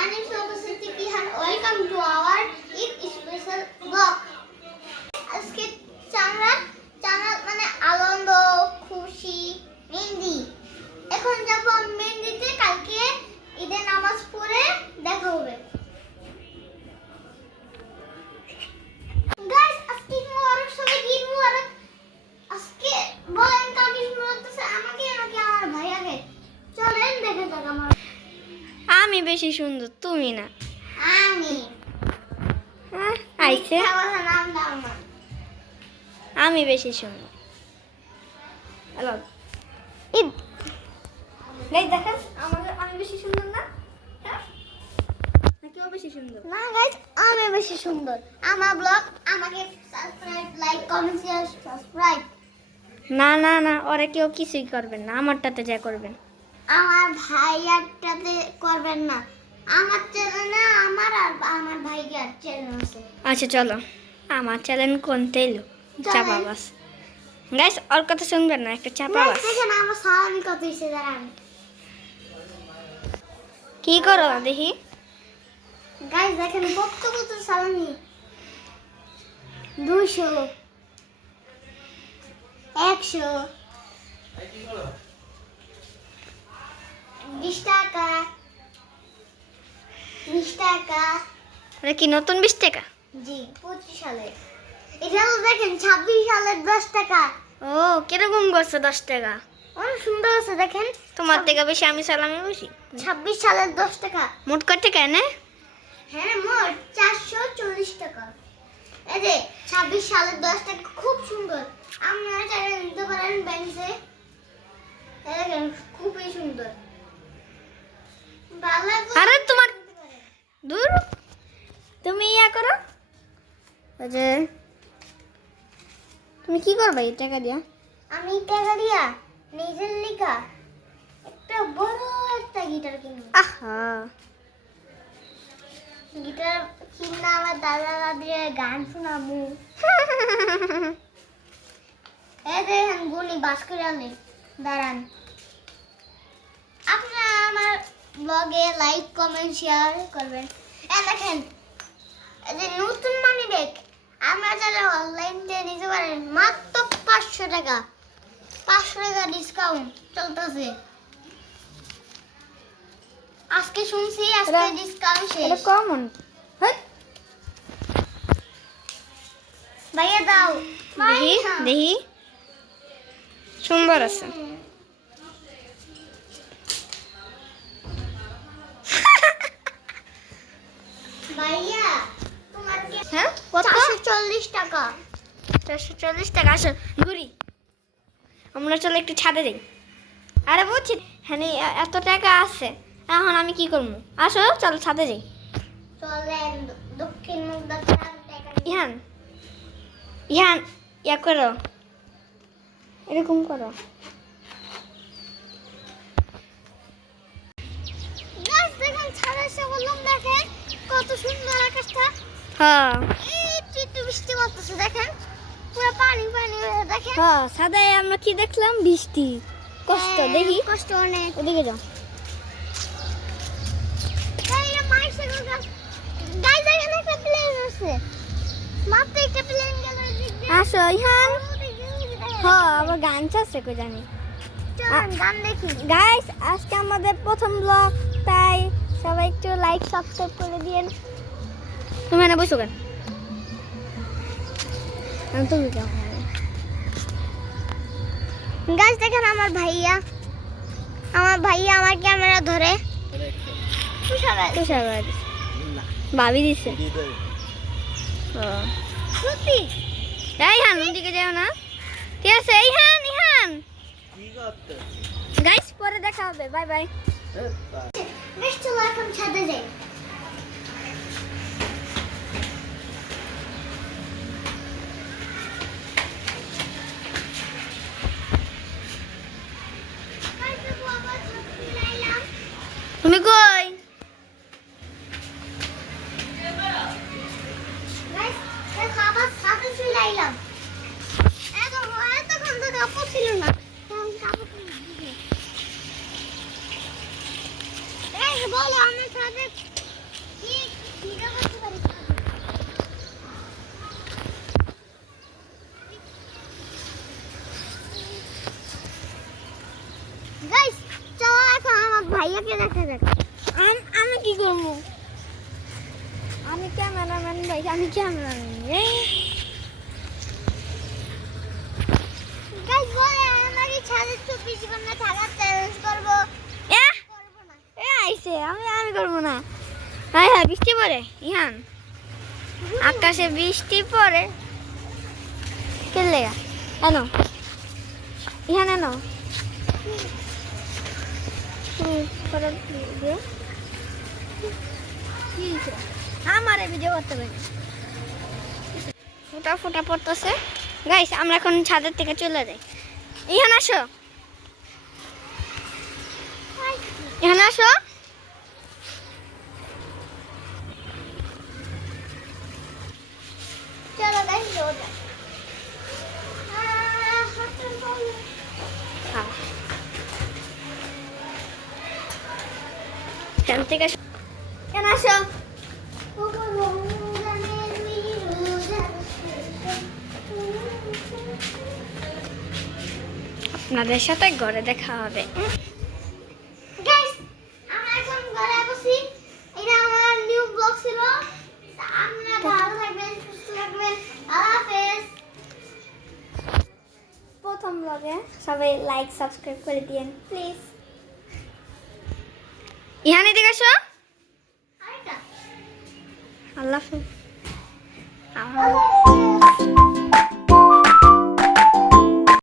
my name is Opasiti Kihan. Welcome to our Eid special vlog. আজকে channel মানে আনন্দ খুশি মেহেন্দি। এখন যাব মেহেন্দিতে, কালকে ঈদের নামাজ পড়ে দেখা হবে। গাইস আজকে মোবারক, সবাই ঈদ মোবারক। আজকে বলেন কাকে বলতেছে, আমাকে নাকি আমার ভাইয়াকে? চলেন দেখে যাক। আমি বেশি সুন্দর, তুমি না। আমি আইছে নাম দাও না। আমি বেশি সুন্দর। হ্যালো ঈদ গাইস, দেখেন আমি বেশি সুন্দর না? হ্যাঁ নাকি ও বেশি সুন্দর? না গাইস, আমি বেশি সুন্দর। আমার ব্লগ আমাকে subscribe, like, comment, share, subscribe. না না না, ওরা কেউ কিছুই করবেন না, আমারটাতে যা করবেন। আমার ভাইয়ারটাতে করবেন না। আমার চ্যানেলে আমার আর আমার ভাইয়ার চ্যানেল আছে। আচ্ছা চলো, আমার চ্যানেল কোনতে এলো? চাপা বাস। গাইস ওর কথা শুনবেন না, একটা চাপা বাস। দেখেন আমার সালামি কত হয়েছে, দাঁড়ান। কি করো দেখি? গাইস দেখেন কত সালামি। 200, 100, 20 টাকা, 20 টাকা। ওরা কি নতুন 20 টাকা? জি 25 সালে। এটা তো দেখেন 26 সালের 10 টাকা। ও কিরকম করছে 10 টাকা? অনেক সুন্দর আছে দেখেন। তোমার থেকে বেশি আমি সালামি বেশি। 26 সালের 10 টাকা। মোট কত টাকা না? হ্যাঁ মোট 440 টাকা। এই যে 26 সালের 10 টাকা খুব সুন্দর। আপনারা চাইলে নিতে পারেন ব্যাংকে। দেখেন খুবই সুন্দর। ভালো লাগলে আরে তোমার নিতে পারেন। দূর, তুমি ইয়া করো। ওই যে তুমি কি করবে এই টাকা দিয়া? আমি টাকা দিয়া নিজের লিখা একটা বড় একটা গিটার কিনবো। আহা গিটার কিনা আমার দাদা দাদির গান শোনাবো। এই দেখেন গুনি বাস করে আনলে, দাঁড়ান। আপনারা আমার ব্লগে লাইক, কমেন্ট, শেয়ার করবেন। দেখেন এই যে নতুন মানি ব্যাগ আমরা যারা অনলাইন থেকে নিতে পারেন মাত্র 500 টাকা। 500 টাকা ডিসকাউন্ট চলতেছে। আজকে শুনছি আজকে ডিসকাউন্ট শেষ। এটা কমন। হ্যাঁ ভাইয়া দাও। দেখি দেখি, সুন্দর আছে। ভাইয়া তোমার কি? হ্যাঁ কত? 440 টাকা। 440 টাকা। আসো ঘুরি, আমরা চলো একটু ছাদে যাই। আরে বুঝছি হ্যাঁ এত টাকা আছে, এখন আমি কি করবো? আসো চলো ছাদে যাই। চলেন দক্ষিণ মুখ দেখান টাকা। ইহান ইহান ইয়া করো, এরকম করো। গাছ দেখেন ছাদে এসে বললাম, দেখেন কত সুন্দর আকাশটা। হ্যাঁ একটু বৃষ্টি পড়তেছে, দেখেন পুরো পানি পানি হয়ে, দেখেন। হ্যাঁ সাদে আমরা কি দেখলাম? বৃষ্টি। কষ্ট দেখি, কষ্ট অনেক। ওদিকে যাও। গাইয়া মাইসের গাছ। গাইস এখানে একটা প্লেন আছে, মাত্র একটা প্লেন গেল ওদিক দিয়ে। আসো ইহান। ওদিক দিয়ে দেখেন। হ্যাঁ আবার গান চাচ্ছে কই জানি। চলেন গান দেখি। গাইস আজকে আমাদের প্রথম ব্লগ, তাই সবাই একটু লাইক সাবস্ক্রাইব করে দিয়েন। তুমি না বসো কেন? তুমি কেমন? গাছ দেখেন আমার ভাইয়া আমার ক্যামেরা ধরে। তুষার ভাবি দিছে। ও সত্যি এই হান ওদিকে যাও না, ঠিক আছে? এই হান ইহান গাইস পরে দেখা হবে, বাই বাই। বেশ চলো এখন ছাদে যাই। তুমি কই? গাইস দেখো আবার ছাদে চলে আইলাম। এতক্ষণ তো কাপড় ছিল না। বলো আমার ছাদে ভিডিও করতে পারি গাইস চলো এখন আমার ভাইয়াকে দেখা যাক আমি কি করবো? আমি ক্যামেরাম্যান ভাই, আমি ক্যামেরাম্যান। গাইস বলে আমাকে ছাদে 24 ঘন্টা থাকার চ্যালেঞ্জ করব করব না আইসে আমি করবো না। হ্যাঁ হ্যাঁ, বৃষ্টি পড়ে ইহান, আকাশে বৃষ্টি পড়ে। খেললে এনো ইহান এনো আমারে ভিডিও করতে পারি। ফোটা ফোটা পড়তেছে। গাইস আমরা এখন ছাদের থেকে চলে যাই। ইহান আসো, ইহান আসো। চলো গাইস যাওয়া এখান থেকে কেন আসো? আপনাদের সাথে ঘরে দেখা হবে। গাইস আমরা এখন ঘরে বসি। এটা আমার নিউ ব্লগ ছিল। আপনারা ভালো থাকবেন, সুস্থ থাকবেন। আল্লাহ হাফেজ। প্রথম ব্লগে সবাই লাইক সাবস্ক্রাইব করে দিয়েন প্লিজ। ইহান এদিকে আসো। আরেকটা আল্লাহ হাফেজ। আল্লাহ হাফেজ।